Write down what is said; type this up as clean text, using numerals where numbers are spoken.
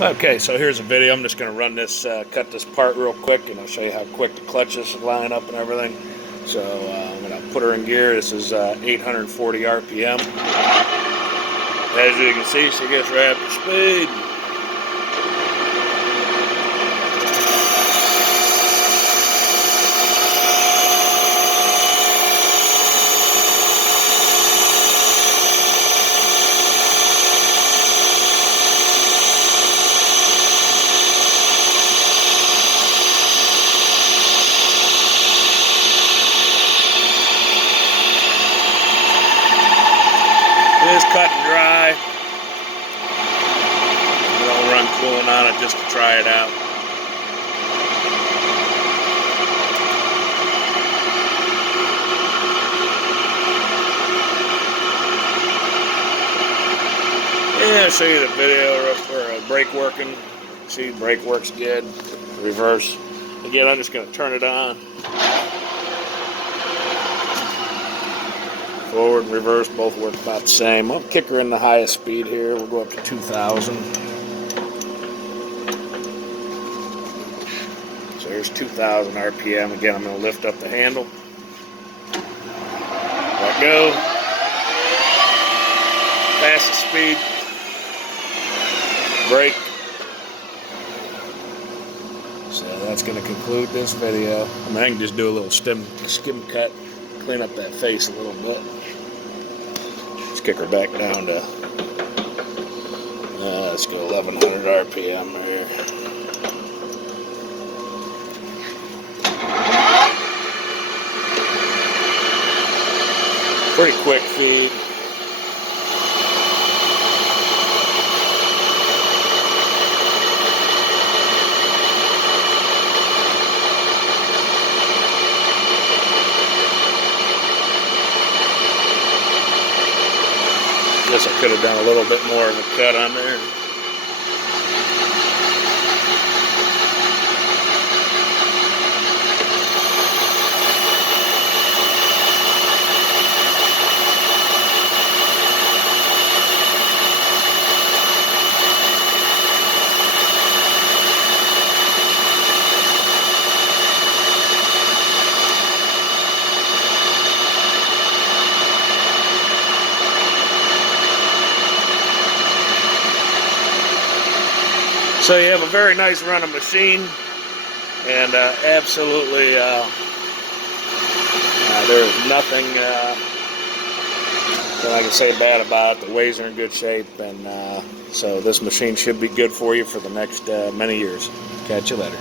Okay, so here's a video. I'm just going to run this, cut this part real quick, and I'll show you how quick the clutches line up and everything. So I'm going to put her in gear. This is 840 RPM. As you can see, she gets right up to speed. It is cut and dry. We don't run coolant on it just to try it out. Yeah, I'll show you the video for brake working. See, brake works good. Reverse. Again, I'm just going to turn it on. Forward and reverse both work about the same. I'll kick her in the highest speed here. We'll go up to 2,000. So here's 2,000 RPM. Again, I'm going to lift up the handle. Let go. Fastest speed. Brake. So that's going to conclude this video. I mean, I can just do a little skim cut, clean up that face a little bit. Let's kick her back down to, let's go 1,100 RPM here. Pretty quick feed. Guess I could have done a little bit more of a cut on there. So you have a very nice running machine, and absolutely there is nothing that I can say bad about it. The ways are in good shape, and so this machine should be good for you for the next many years. Catch you later.